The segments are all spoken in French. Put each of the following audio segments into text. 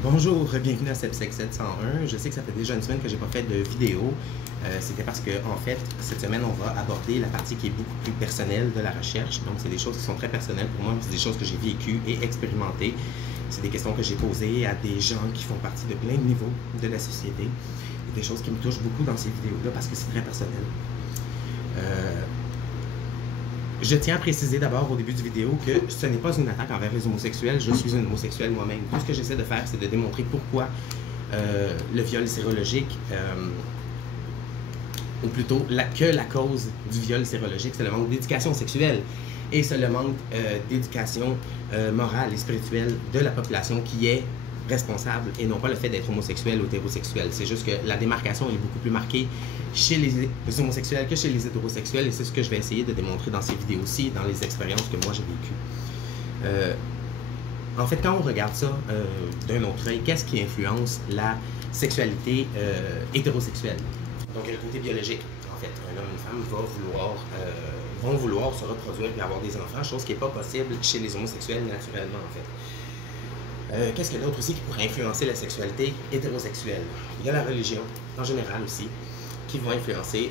Bonjour, bienvenue à Sepsec 701. Je sais que ça fait déjà une semaine que j'ai pas fait de vidéo. C'était parce que, en fait, cette semaine, on va aborder la partie qui est beaucoup plus personnelle de la recherche. Donc, c'est des choses qui sont très personnelles pour moi, c'est des choses que j'ai vécues et expérimentées. C'est des questions que j'ai posées à des gens qui font partie de plein de niveaux de la société. Et des choses qui me touchent beaucoup dans ces vidéos-là parce que c'est très personnel. Je tiens à préciser d'abord au début du vidéo que ce n'est pas une attaque envers les homosexuels. Je suis un homosexuel moi-même. Tout ce que j'essaie de faire, c'est de démontrer pourquoi le viol sérologique, ou plutôt que la cause du viol sérologique, c'est le manque d'éducation sexuelle. Et c'est le manque d'éducation morale et spirituelle de la population qui est responsable et non pas le fait d'être homosexuel ou hétérosexuel. C'est juste que la démarcation est beaucoup plus marquée chez les homosexuels que chez les hétérosexuels et c'est ce que je vais essayer de démontrer dans ces vidéos-ci, dans les expériences que moi j'ai vécues. En fait, quand on regarde ça d'un autre œil, qu'est-ce qui influence la sexualité hétérosexuelle? Donc, il y a le côté biologique. En fait, un homme et une femme vont vouloir se reproduire et avoir des enfants, chose qui n'est pas possible chez les homosexuels naturellement, en fait. Qu'est-ce qu'il y a d'autre aussi qui pourrait influencer la sexualité hétérosexuelle? Il y a la religion, en général aussi, qui vont influencer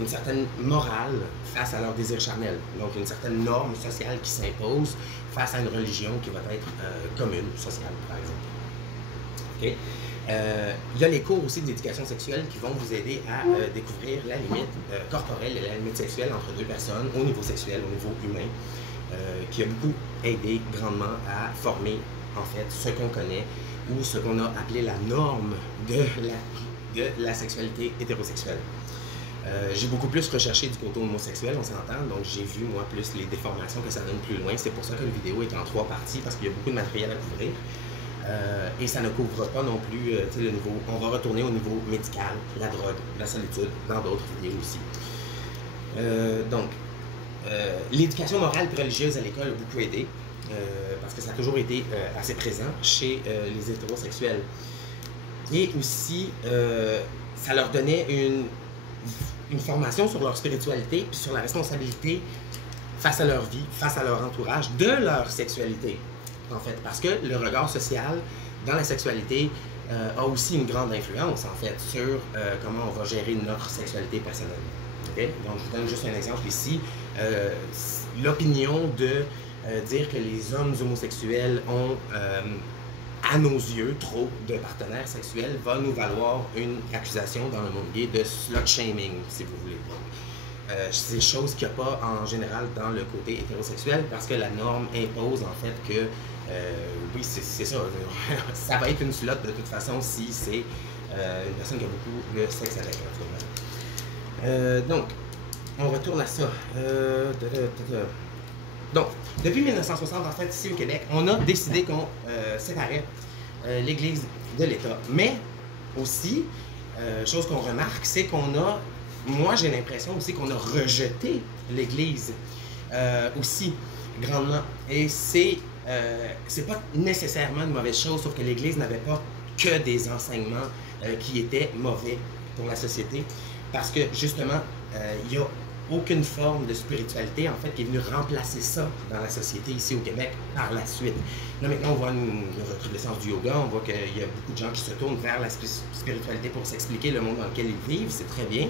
une certaine morale face à leur désir charnel. Donc, une certaine norme sociale qui s'impose face à une religion qui va être commune, sociale, par exemple. Okay? Il y a les cours aussi d'éducation sexuelle qui vont vous aider à découvrir la limite corporelle et la limite sexuelle entre deux personnes au niveau sexuel, au niveau humain, qui a beaucoup aidé grandement à former en fait ce qu'on connaît ou ce qu'on a appelé la norme de la sexualité hétérosexuelle. J'ai beaucoup plus recherché du côté homosexuel, on s'entend, donc j'ai vu moi plus les déformations que ça donne plus loin. C'est pour ça que la vidéo est en 3 parties parce qu'il y a beaucoup de matériel à couvrir. Et ça ne couvre pas non plus le niveau. On va retourner au niveau médical, la drogue, la solitude, dans d'autres vidéos aussi. Donc, l'éducation morale et religieuse à l'école a beaucoup aidé, parce que ça a toujours été assez présent chez les hétérosexuels. Et aussi, ça leur donnait une formation sur leur spiritualité puis sur la responsabilité face à leur vie, face à leur entourage, de leur sexualité. En fait, parce que le regard social dans la sexualité a aussi une grande influence, en fait, sur comment on va gérer notre sexualité personnelle. Okay? Donc, je vous donne juste un exemple ici. L'opinion de dire que les hommes homosexuels ont, à nos yeux, trop de partenaires sexuels va nous valoir une accusation dans le monde gay de slut-shaming, si vous voulez. C'est des choses qu'il n'y a pas en général dans le côté hétérosexuel parce que la norme impose en fait que oui, c'est ça, ça va être une slut de toute façon si c'est une personne qui a beaucoup de sexe avec elle. Donc, on retourne à ça. Donc, depuis 1960, en fait, ici au Québec, on a décidé qu'on séparait l'Église de l'État. Mais aussi, chose qu'on remarque, c'est qu'on a, moi j'ai l'impression aussi qu'on a rejeté l'Église aussi grandement. Et c'est pas nécessairement une mauvaise chose, sauf que l'Église n'avait pas que des enseignements qui étaient mauvais pour la société. Parce que justement, il y a aucune forme de spiritualité, en fait, qui est venue remplacer ça dans la société ici au Québec par la suite. Là, maintenant, on voit une recrudescence du yoga, on voit qu'il y a beaucoup de gens qui se tournent vers la spiritualité pour s'expliquer le monde dans lequel ils vivent, c'est très bien.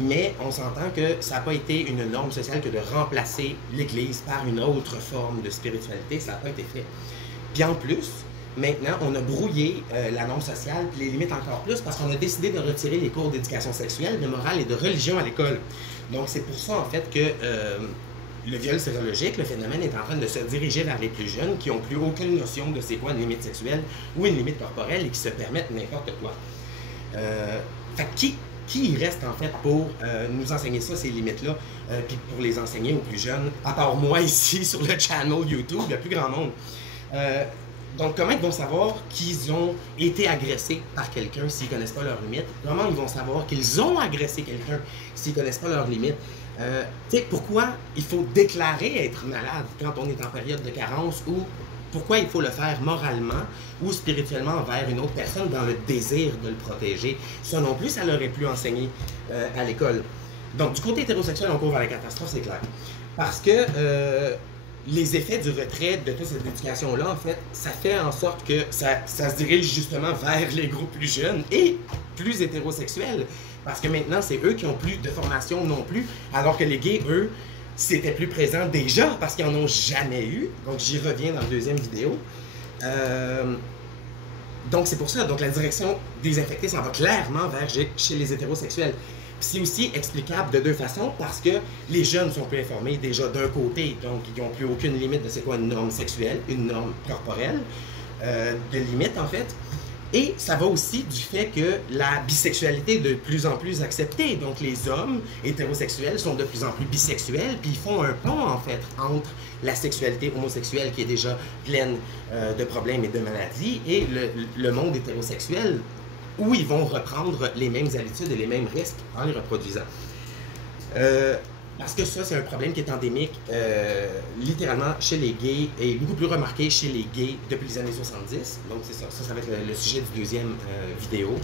Mais on s'entend que ça n'a pas été une norme sociale que de remplacer l'Église par une autre forme de spiritualité, ça n'a pas été fait. Puis en plus, maintenant, on a brouillé la norme sociale, puis les limites encore plus, parce qu'on a décidé de retirer les cours d'éducation sexuelle, de morale et de religion à l'école. Donc, c'est pour ça, en fait, que le viol sérologique, le phénomène est en train de se diriger vers les plus jeunes qui n'ont plus aucune notion de c'est quoi une limite sexuelle ou une limite corporelle et qui se permettent n'importe quoi. Fait qui reste, en fait, pour nous enseigner ça, ces limites-là, puis pour les enseigner aux plus jeunes, à part moi ici sur le channel YouTube, il n'y a plus grand monde. Donc, comment ils vont savoir qu'ils ont été agressés par quelqu'un s'ils ne connaissent pas leurs limites? Comment ils vont savoir qu'ils ont agressé quelqu'un s'ils ne connaissent pas leurs limites? Tu sais, pourquoi il faut déclarer être malade quand on est en période de carence ou pourquoi il faut le faire moralement ou spirituellement envers une autre personne dans le désir de le protéger? Ça non plus, ça l'aurait pu enseigner à l'école. Donc, du côté hétérosexuel, on court vers la catastrophe, c'est clair. Parce que les effets du retrait de toute cette éducation-là, en fait, ça fait en sorte que ça se dirige justement vers les groupes plus jeunes et plus hétérosexuels. Parce que maintenant, c'est eux qui ont plus de formation non plus, alors que les gays, eux, c'était plus présent déjà parce qu'ils n'en ont jamais eu. Donc, j'y reviens dans la deuxième vidéo. Donc, c'est pour ça. Donc, la direction désinfectée s'en va clairement vers chez les hétérosexuels. C'est aussi explicable de deux façons parce que les jeunes sont plus informés déjà d'un côté, donc ils n'ont plus aucune limite de c'est quoi une norme sexuelle, une norme corporelle, de limite en fait. Et ça va aussi du fait que la bisexualité est de plus en plus acceptée. Donc les hommes hétérosexuels sont de plus en plus bisexuels, puis ils font un pont en fait entre la sexualité homosexuelle qui est déjà pleine de problèmes et de maladies et le monde hétérosexuel, où ils vont reprendre les mêmes habitudes et les mêmes risques en les reproduisant. Parce que ça, c'est un problème qui est endémique littéralement chez les gays et beaucoup plus remarqué chez les gays depuis les années 70. Donc c'est ça, ça va être le sujet du deuxième vidéo.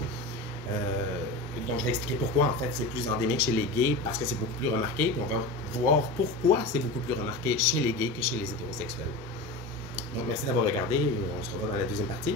Donc je vais expliquer pourquoi en fait c'est plus endémique chez les gays, parce que c'est beaucoup plus remarqué, puis on va voir pourquoi c'est beaucoup plus remarqué chez les gays que chez les hétérosexuels. Donc merci d'avoir regardé, on se revoit dans la deuxième partie.